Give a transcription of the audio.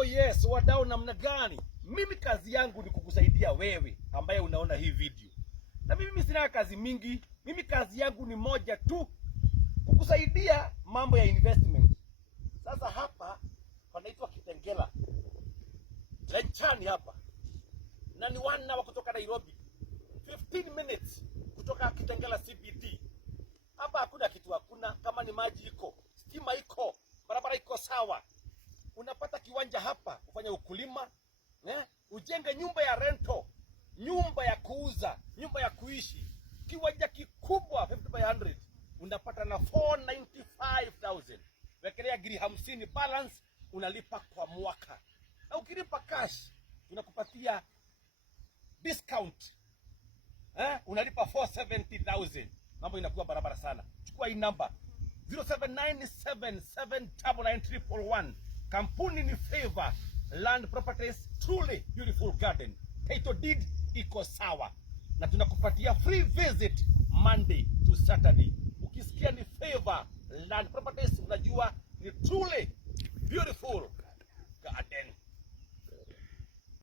Oh yes, wadau namna gani? Mimi kazi yangu ni kukusaidia wewe ambaye unaona hii video. Na mimi sina kazi mingi. Mimi kazi yangu ni moja tu, kukusaidia mambo ya investment. Sasa hapa panaitwa Kitengela, Lenchani hapa. Na ni 1 hour kutoka Nairobi. 15 minutes kutoka Kitengela CBD. Hapa hakuna kitu, hakuna. Kama ni maji iko, stima iko, barabara iko sawa. Unapata kiwanja hapa kufanya ukulima, ujenge nyumba ya rento, nyumba ya kuuza, nyumba ya kuishi. Kiwanja kikubwa 50 by 100 unapata na 495,000. Wekelea giri 50 balance, unalipa kwa mwaka. Na ukilipa cash tunakupatia discount. Unalipa 470,000. Mambo inakuwa barabara sana. Chukua hii namba 0797799311. Kampuni ni Favor Land Properties, truly beautiful garden. Title deed iko sawa. Na tunakupatia free visit Monday to Saturday. Ukisikia ni Favor Land Properties, unajua ni truly